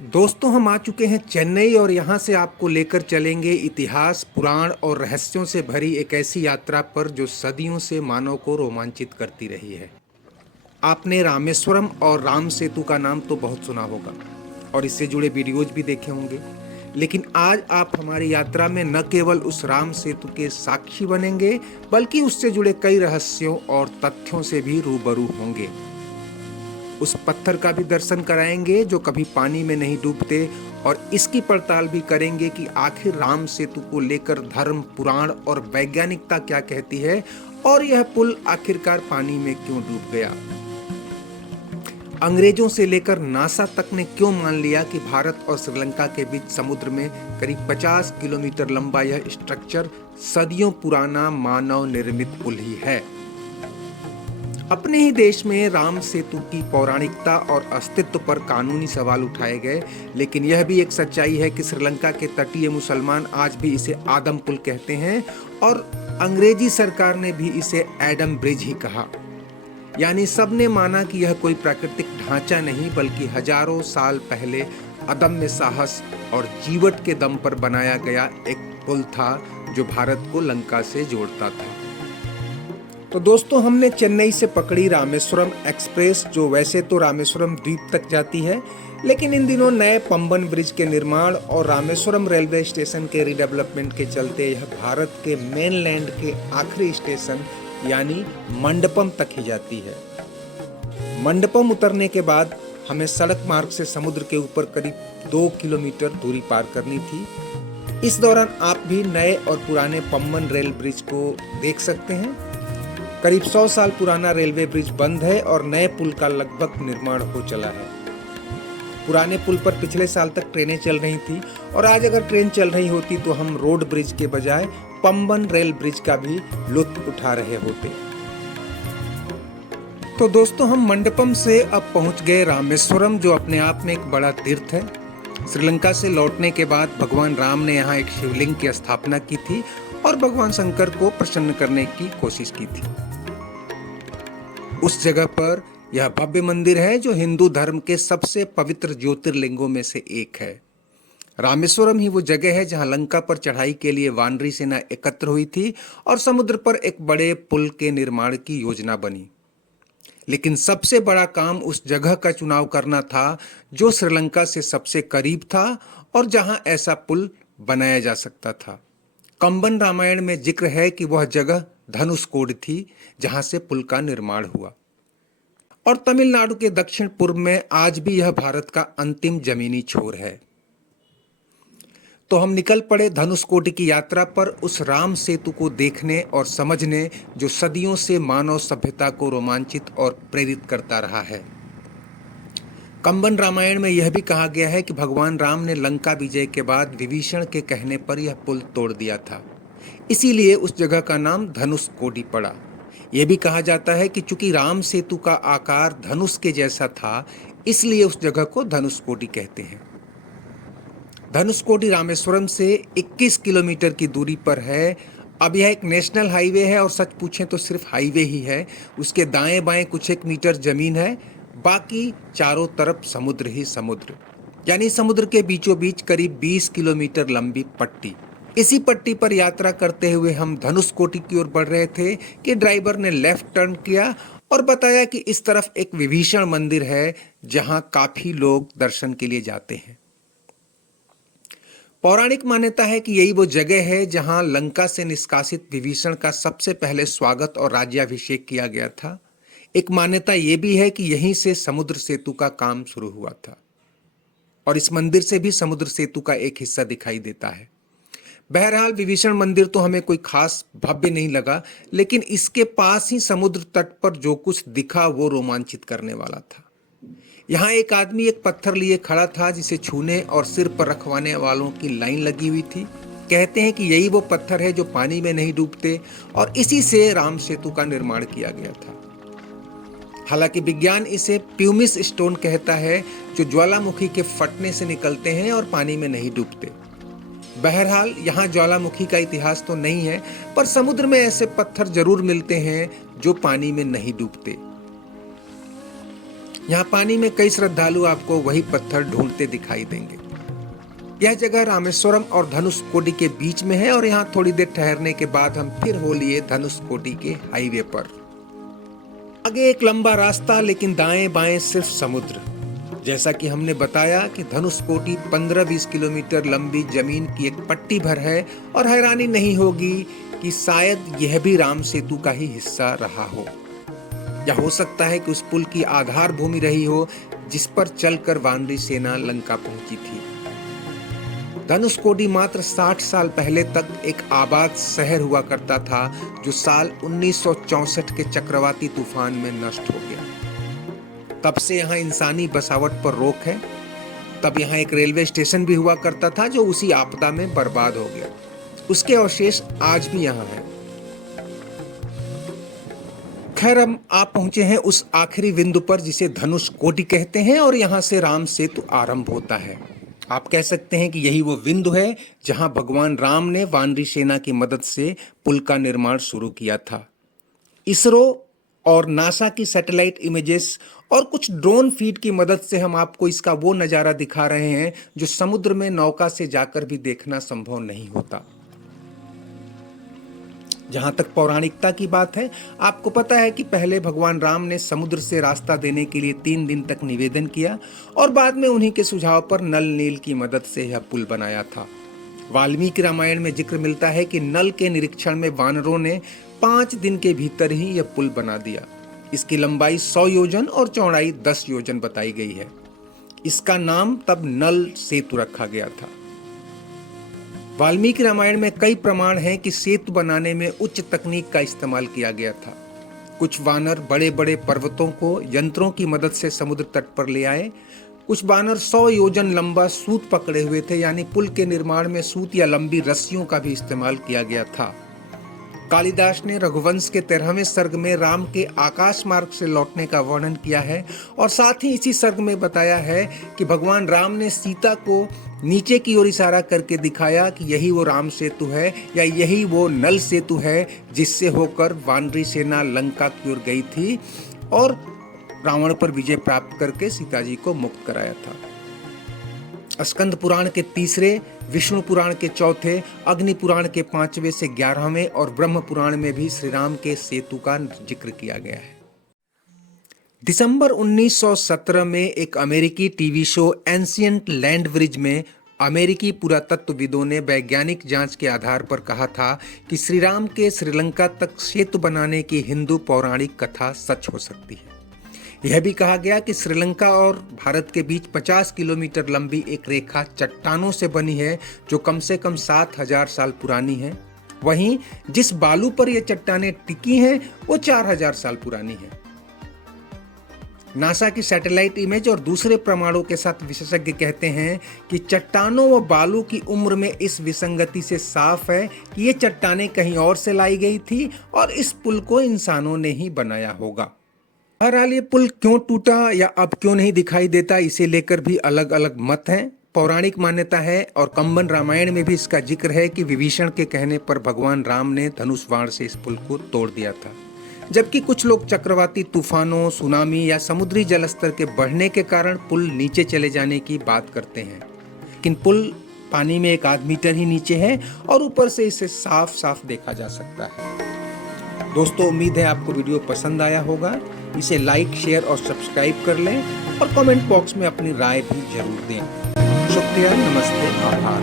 दोस्तों, हम आ चुके हैं चेन्नई और यहाँ से आपको लेकर चलेंगे इतिहास, पुराण और रहस्यों से भरी एक ऐसी यात्रा पर जो सदियों से मानव को रोमांचित करती रही है। आपने रामेश्वरम और राम सेतु का नाम तो बहुत सुना होगा और इससे जुड़े वीडियोज भी देखे होंगे। लेकिन आज आप हमारी यात्रा में न केवल उस राम सेतु के साक्षी बनेंगे, बल्कि उससे जुड़े कई रहस्यों और तथ्यों से भी रूबरू होंगे। उस पत्थर का भी दर्शन कराएंगे जो कभी पानी में नहीं डूबते, और इसकी पड़ताल भी करेंगे कि आखिर राम सेतु को लेकर धर्म, पुराण और वैज्ञानिकता क्या कहती है, और यह पुल आखिरकार पानी में क्यों डूब गया। अंग्रेजों से लेकर नासा तक ने क्यों मान लिया कि भारत और श्रीलंका के बीच समुद्र में करीब 50 किलोमीटर लंबा यह स्ट्रक्चर सदियों पुराना मानव निर्मित पुल ही है। अपने ही देश में राम सेतु की पौराणिकता और अस्तित्व पर कानूनी सवाल उठाए गए, लेकिन यह भी एक सच्चाई है कि श्रीलंका के तटीय मुसलमान आज भी इसे आदम पुल कहते हैं और अंग्रेजी सरकार ने भी इसे एडम ब्रिज ही कहा। यानी सबने माना कि यह कोई प्राकृतिक ढांचा नहीं, बल्कि हजारों साल पहले अदम्य साहस और जीवट के दम पर बनाया गया एक पुल था जो भारत को लंका से जोड़ता था। तो दोस्तों, हमने चेन्नई से पकड़ी रामेश्वरम एक्सप्रेस, जो वैसे तो रामेश्वरम द्वीप तक जाती है, लेकिन इन दिनों नए पंबन ब्रिज के निर्माण और रामेश्वरम रेलवे स्टेशन के रिडेवलपमेंट के चलते यह भारत के मेनलैंड के आखिरी स्टेशन यानी मंडपम तक ही जाती है। मंडपम उतरने के बाद हमें सड़क मार्ग से समुद्र के ऊपर करीब 2 किलोमीटर दूरी पार करनी थी। इस दौरान आप भी नए और पुराने पंबन रेल ब्रिज को देख सकते हैं। करीब 100 साल पुराना रेलवे ब्रिज बंद है और नए पुल का लगभग निर्माण हो चला है। पुराने पुल पर पिछले साल तक ट्रेनें चल रही थी और आज अगर ट्रेन चल रही होती तो हम रोड ब्रिज के बजाय पंबन रेल ब्रिज का भी लुत्फ उठा रहे होते। तो दोस्तों, हम मंडपम से अब पहुंच गए रामेश्वरम, जो अपने आप में एक बड़ा तीर्थ है। श्रीलंका से लौटने के बाद भगवान राम ने यहाँ एक शिवलिंग की स्थापना की थी और भगवान शंकर को प्रसन्न करने की कोशिश की थी। उस जगह पर यह भव्य मंदिर है जो हिंदू धर्म के सबसे पवित्र ज्योतिर्लिंगों में से एक है। रामेश्वरम ही वो जगह है जहां लंका पर चढ़ाई के लिए वानरी सेना एकत्र हुई थी और समुद्र पर एक बड़े पुल के निर्माण की योजना बनी। लेकिन सबसे बड़ा काम उस जगह का चुनाव करना था जो श्रीलंका से सबसे करीब था और जहां ऐसा पुल बनाया जा सकता था। कंबन रामायण में जिक्र है कि वह जगह धनुषकोड थी जहां से पुल का निर्माण हुआ, और तमिलनाडु के दक्षिण पूर्व में आज भी यह भारत का अंतिम जमीनी छोर है। तो हम निकल पड़े धनुषकोडी की यात्रा पर, उस राम सेतु को देखने और समझने जो सदियों से मानव सभ्यता को रोमांचित और प्रेरित करता रहा है। कंबन रामायण में यह भी कहा गया है कि भगवान राम ने लंका विजय के बाद विभीषण के कहने पर यह पुल तोड़ दिया था, इसीलिए उस जगह का नाम धनुषकोडी पड़ा। यह भी कहा जाता है कि चूंकि राम सेतु का आकार धनुष के जैसा था, इसलिए उस जगह को धनुषकोडी कहते हैं। धनुषकोडी रामेश्वरम से 21 किलोमीटर की दूरी पर है। अब यह एक नेशनल हाईवे है और सच पूछें तो सिर्फ हाईवे ही है। उसके दाएं बाएं कुछ एक मीटर जमीन है, बाकी चारों तरफ समुद्र ही समुद्र, यानी समुद्र के बीचों बीच करीब 20 किलोमीटर लंबी पट्टी। इसी पट्टी पर यात्रा करते हुए हम धनुषकोडी की ओर बढ़ रहे थे कि ड्राइवर ने लेफ्ट टर्न किया और बताया कि इस तरफ एक विभीषण मंदिर है जहां काफी लोग दर्शन के लिए जाते हैं। पौराणिक मान्यता है कि यही वो जगह है जहां लंका से निष्कासित विभीषण का सबसे पहले स्वागत और राज्याभिषेक किया गया था। एक मान्यता यह भी है कि यहीं से समुद्र सेतु का काम शुरू हुआ था और इस मंदिर से भी समुद्र सेतु का एक हिस्सा दिखाई देता है। बहरहाल, विभीषण मंदिर तो हमें कोई खास भव्य नहीं लगा, लेकिन इसके पास ही समुद्र तट पर जो कुछ दिखा वो रोमांचित करने वाला था। यहाँ एक आदमी एक पत्थर लिए खड़ा था जिसे छूने और सिर पर रखवाने वालों की लाइन लगी हुई थी। कहते हैं कि यही वो पत्थर है जो पानी में नहीं डूबते और इसी से राम सेतु का निर्माण किया गया था। हालांकि विज्ञान इसे प्यूमिस स्टोन कहता है, जो ज्वालामुखी के फटने से निकलते हैं और पानी में नहीं डूबते। बहरहाल, यहाँ ज्वालामुखी का इतिहास तो नहीं है, पर समुद्र में ऐसे पत्थर जरूर मिलते हैं जो पानी में नहीं डूबते। यहाँ पानी में कई श्रद्धालु आपको वही पत्थर ढूंढते दिखाई देंगे। यह जगह रामेश्वरम और धनुषकोडी के बीच में है और यहाँ थोड़ी देर ठहरने के बाद हम फिर हो लिए धनुषकोडी के हाईवे पर। आगे एक लंबा रास्ता, लेकिन दाएं बाएं सिर्फ समुद्र। जैसा कि हमने बताया कि धनुषकोडी 15-20 किलोमीटर लंबी जमीन की एक पट्टी भर है और हैरानी नहीं होगी कि शायद यह भी राम सेतु का ही हिस्सा रहा हो, या हो सकता है कि उस पुल की आधार भूमि रही हो जिस पर चलकर वानरी सेना लंका पहुंची थी। धनुषकोडी मात्र 60 साल पहले तक एक आबाद शहर हुआ करता था, जो साल 1964 के चक्रवाती तूफान में नष्ट हो गया। तब से यहाँ इंसानी बसावट पर रोक है। तब यहाँ एक रेलवे स्टेशन भी हुआ करता था, जो उसी आपदा में बर्बाद हो गया। उसके अवशेष आज भी यहाँ हैं। खैर, हम आप पहुंचे हैं उस आखिरी बिंदु पर जिसे धनुषकोडी कहते हैं और यहाँ से राम सेतु आरंभ होता है। आप कह सकते हैं कि यही वो बिंदु है जहां भगवान राम ने वानरी सेना की मदद से पुल का निर्माण शुरू किया था। इसरो और नासा की सैटेलाइट इमेजेस और कुछ ड्रोन फीड की मदद से हम आपको इसका वो नज़ारा दिखा रहे हैं जो समुद्र में नौका से जाकर भी देखना संभव नहीं होता। जहां तक पौराणिकता की बात है, आपको पता है कि पहले भगवान राम ने समुद्र से रास्ता देने के लिए 3 दिन तक निवेदन किया और बाद में उन्हीं के सुझाव पर नल नील की मदद से यह पुल बनाया था। वाल्मीकि रामायण में जिक्र मिलता है कि नल के निरीक्षण में वानरों ने 5 दिन के भीतर ही यह पुल बना दिया। इसकी लंबाई 100 योजन और चौड़ाई 10 योजन बताई गई है। इसका नाम तब नल सेतु रखा गया था। वाल्मीकि रामायण में कई प्रमाण हैं कि सेतु बनाने में उच्च तकनीक का इस्तेमाल किया गया था। कुछ वानर बड़े बड़े पर्वतों को यंत्रों की मदद से समुद्र तट पर ले आए। कुछ वानर 100 योजन लंबा सूत पकड़े हुए थे, यानी पुल के निर्माण में सूत या लंबी रस्सियों का भी इस्तेमाल किया गया था। कालिदास ने रघुवंश के 13वें सर्ग में राम के आकाश मार्ग से लौटने का वर्णन किया है और साथ ही इसी सर्ग में बताया है कि भगवान राम ने सीता को नीचे की ओर इशारा करके दिखाया कि यही वो राम सेतु है या यही वो नल सेतु है जिससे होकर वानरी सेना लंका की ओर गई थी और रावण पर विजय प्राप्त करके सीता जी को मुक्त कराया था। स्कंद पुराण के 3, विष्णु पुराण के 4, अग्नि पुराण के 5वें से 11वें और ब्रह्म पुराण में भी श्री राम के सेतु का जिक्र किया गया है। दिसंबर 1917 में एक अमेरिकी TV show ancient land bridge में अमेरिकी पुरातत्वविदों ने वैज्ञानिक जांच के आधार पर कहा था कि श्री राम के श्रीलंका तक सेतु बनाने की हिंदू पौराणिक कथा सच हो सकती है। यह भी कहा गया कि श्रीलंका और भारत के बीच 50 किलोमीटर लंबी एक रेखा चट्टानों से बनी है जो कम से कम 7000 साल पुरानी है। वहीं जिस बालू पर यह चट्टानें टिकी हैं वो 4000 साल पुरानी है। नासा की सैटेलाइट इमेज और दूसरे प्रमाणों के साथ विशेषज्ञ कहते हैं कि चट्टानों व बालू की उम्र में इस विसंगति से साफ है कि ये चट्टानें कहीं और से लाई गई थी और इस पुल को इंसानों ने ही बनाया होगा। बहरहाल ये पुल क्यों टूटा या अब क्यों नहीं दिखाई देता, इसे लेकर भी अलग अलग मत हैं। पौराणिक मान्यता है और कंबन रामायण में भी इसका जिक्र है कि विभीषण के कहने पर भगवान राम ने धनुष बाण से इस पुल को तोड़ दिया था, जबकि कुछ लोग चक्रवाती तूफानों, सुनामी या समुद्री जलस्तर के बढ़ने के कारण पुल नीचे चले जाने की बात करते हैं। लेकिन पुल पानी में 1 मीटर ही नीचे है और ऊपर से इसे साफ साफ देखा जा सकता है। दोस्तों, उम्मीद है आपको वीडियो पसंद आया होगा। इसे लाइक, शेयर और सब्सक्राइब कर लें और कमेंट बॉक्स में अपनी राय भी जरूर दें। शुक्रिया, नमस्ते, आभार।